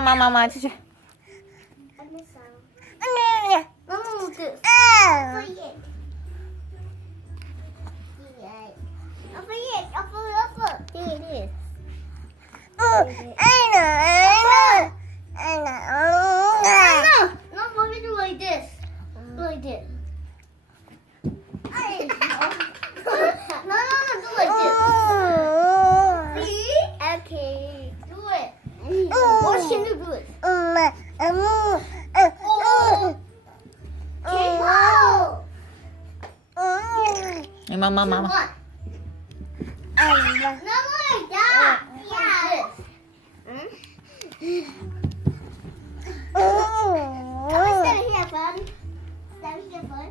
Mama. I miss some. Mama will do. Forget. Here it is. No, let me do like this. Like this. No, do like this. See? Okay. Do it. What can you do it? Oh. Okay. Wow. Mama. No more like that. Yeah. Can we stand here, fun? Stand here, fun?